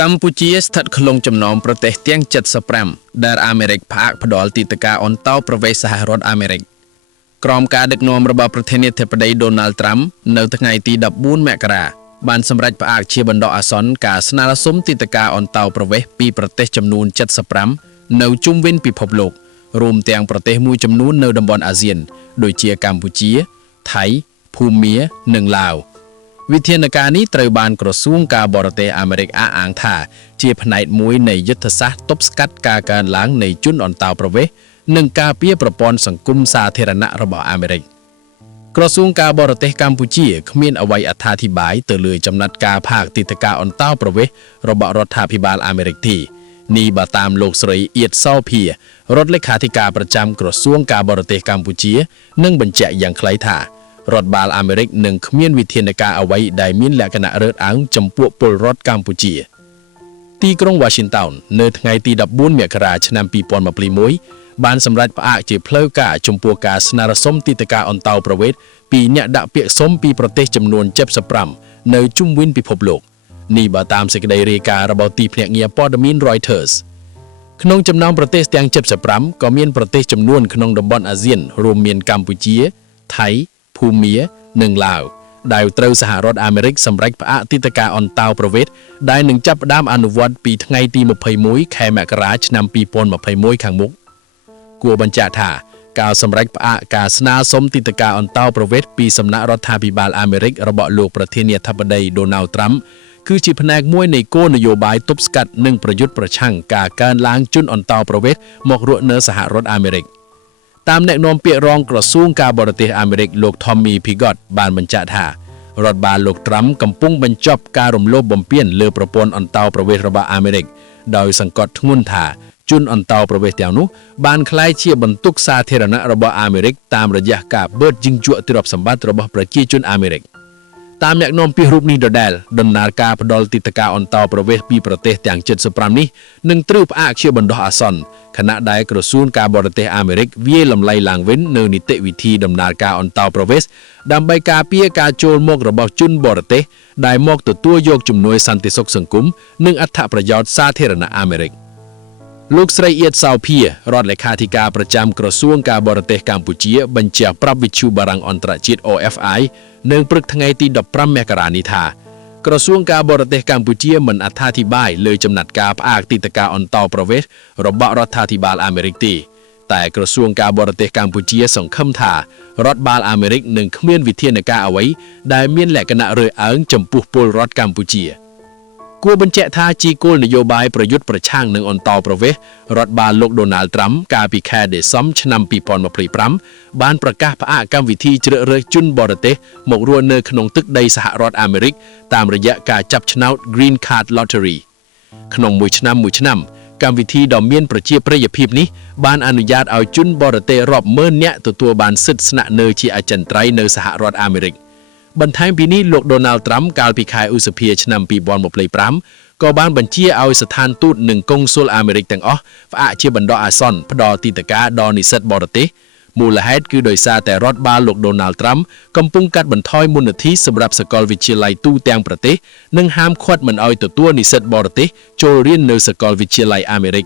កម្ពុជាស្ថិតក្នុងចំណោមប្រទេសទាំង75ដែលអាមេរិកផ្អាកផ្ដល់ទីតការអន្តោប្រវេសន៍សហរដ្ឋអាមេរិកក្រោមការដឹកនាំរបស់ប្រធានាធិបតី Donald Trump នៅថ្ងៃទី14មករាបានសម្រេចផ្អាកជាបណ្ដោះអាសន្នការស្នើសុំទីតការអន្តោប្រវេសន៍ពីប្រទេសចំនួន75នៅជុំវិញពិភពលោករួមទាំងប្រទេសមួយចំនួននៅតំបន់អាស៊ានដូចជាកម្ពុជាថៃភូមានិងឡាវវិធានការនេះត្រូវបានក្រសួងការបរទេសអាមេរិកអះអាងថាជាផ្នែកមួយនៃយុទ្ធសាស្ត្រទប់ស្កាត់ការកើនឡើងនៃជនអន្តោប្រវេសន៍និងការពារប្រព័ន្ធសង្គមសាធារណៈរបស់អាមេរិកក្រសួងការបរទេសកម្ពុជាគ្មានអ្វីអត្ថាធិប្បាយទៅលើចំណាត់ការផាកទីតការអន្តោប្រវេសន៍របស់រដ្ឋាភិបាលអាមេរិកទេនេះបើតាមលោកស្រីអៀតសោភារដ្ឋលេខាធិការប្រចាំក្រសួងការបរទេសកម្ពុជានឹងបញ្ជាក់យ៉ាងខ្លីថារដ្ឋបាលអាមេរិកនឹងគ្មានវិធានការអ្វីដែលមានលក្ខណៈរើតអើងចំពោះពលរដ្ឋកម្ពុជាទីក្រុង Washington នៅថ្ងៃទី14មករាឆ្នាំ2021បានសម្រេចផ្អាកជាផ្លូវការចំពោះការស្នើសុំទីតការអន្តោប្រវេសន៍ពីអ្នកដាក់ពាក្យសុំពីប្រទេសចំនួន75នៅជុំវិញពិភពលោកនេះបើតាមសេចក្តីរាយការណ៍របស់ទីភ្នាក់ងារព័ត៌មាន Reuters ក្នុងចំណោមប្រទេសទាំង75ក៏មានប្រទេសចំនួនក្នុងតំបន់អាស៊ានរួមមានកម្ពុជាថៃភូមានិងឡាវដែលត្រូវសហរដ្ឋអាមេរិកសម្រេចផ្អាកទីតការអន្តោប្រវេសន៍ដែលនឹងចាប់ផ្ដើមអនុវត្តពីថ្ងៃទី21ខែមករាឆ្នាំ2021ខាងមុខគួរបញ្ជាក់ថាការសម្រេចផ្អាកការស្នើសុំទីតការអន្តោប្រវេសន៍ពីសំណាក់រដ្ឋាភិបាលអាមេរិករបស់លោកប្រធានាធិបតី Donald Trump គឺជាផ្នែកមួយនៃគោលនយោបាយទប់ស្កាត់និងប្រយុទ្ធប្រឆាំងការកើនឡើងជនអន្តោប្រវេសន៍មករស់នៅសហរដ្ឋអាមេរិកតាមអ្នកនាំពាក្យរងក្រសួងការបរទេសអាមេរិកលោក Tommy Piggott បានបញ្ជាក់ថារដ្ឋបាលលោក Trump កំពុងបញ្ចប់ការរំលោភបំពានលើប្រព័ន្ធអន្តោប្រវេសន៍របស់អាមេរិកដោយសង្កត់ធ្ងន់ថាជនអន្តោប្រវេសន៍ទាំងនោះបានក្លាយជាបន្ទុកសាធារណៈរបស់អាមេរិកតាមរយៈការបឺតជញ្ជក់ទ្រព្យសម្បត្តិរបស់ប្រជាជនអាមេរិកតាមអ្នកនាំពាក្យរូបនេះដដែលដំណើរការផ្ដល់ទីតការអន្តោប្រវេសន៍ពីប្រទេសទាំង75នេះនឹងត្រូវផ្អាកជាបណ្ដោះអាសន្នខណៈដែលក្រសួងការបរទេសអាមេរិកវាយលំលៃឡើងវិញនៅនីតិវិធីដំណើរការអន្តោប្រវេសន៍ដើម្បីការពារការចូលមករបស់ជនបរទេសដែលមកទទួលយកជំនួយសន្តិសុខសង្គមនិងអត្ថប្រយោជន៍សាធារណៈអាមេរិកលោកស្រីអៀតសោភារដ្ឋលេខាធិការប្រចាំក្រសួងការបរទេសកម្ពុជាបញ្ជាក់ប្រាប់វិទ្យុបារាំងអន្តរជាតិ OFI នៅព្រឹកថ្ងៃទី15មករានេះថាក្រសួងការបរទេសកម្ពុជាមិនអត្ថាធិប្បាយលើចំណាត់ការផ្អាកទីតការអន្តោប្រវេសន៍របស់រដ្ឋាភិបាលអាមេរិកទេតែក្រសួងការបរទេសកម្ពុជាសង្ឃឹមថារដ្ឋបាលអាមេរិកនឹងគ្មានវិធានការអ្វីដែលមានលក្ខណៈរើសអើងចំពោះពលរដ្ឋកម្ពុជាគួរបញ្ជាក់ថាជាគោលនយោបាយប្រយុទ្ធប្រឆាំងនឹងអន្តោប្រវេសន៍រដ្ឋបាលលោក Donald Trump កាលពីខែដេស៊មឆ្នាំ2025បានប្រកាសផ្អាកកម្មវិធីជ្រើសរើសជនបរទេសមករស់នៅក្នុងទឹកដីសហរដ្ឋអាមេរិកតាមរយៈការចាប់ឆ្នោត Green Card Lottery ក្នុងមួយឆ្នាំកម្មវិធីដ៏មានប្រជាប្រិយភាពនេះបានអនុញ្ញាតឲ្យជនបរទេសរាប់ម៉ឺននាក់ទទួលបានសិទ្ធិស្នាក់នៅជាអចិន្ត្រៃយ៍នៅសហរដ្ឋអាមេរិកបន្ថែមពីនេះលោក Donald Trump កាលពីខែឧសភាឆ្នាំ2025ក៏បានបញ្ជាឲ្យស្ថានទូតនិងកុងស៊ុលអាមេរិកទាំងអស់ផ្អាកជាបណ្ដោះអាសន្នផ្ដល់ទីតការដល់និស្សិតបរទេសមូលហេតុគឺដោយសារតែរដ្ឋបាលលោក Donald Trump កំពុងកាត់បន្ថយមូលនិធិសម្រាប់សាកលវិទ្យាល័យទូទាំងប្រទេសនិងហាមឃាត់មិនឲ្យទទួលនិស្សិតបរទេសចូលរៀននៅសាកលវិទ្យាល័យអាមេរិក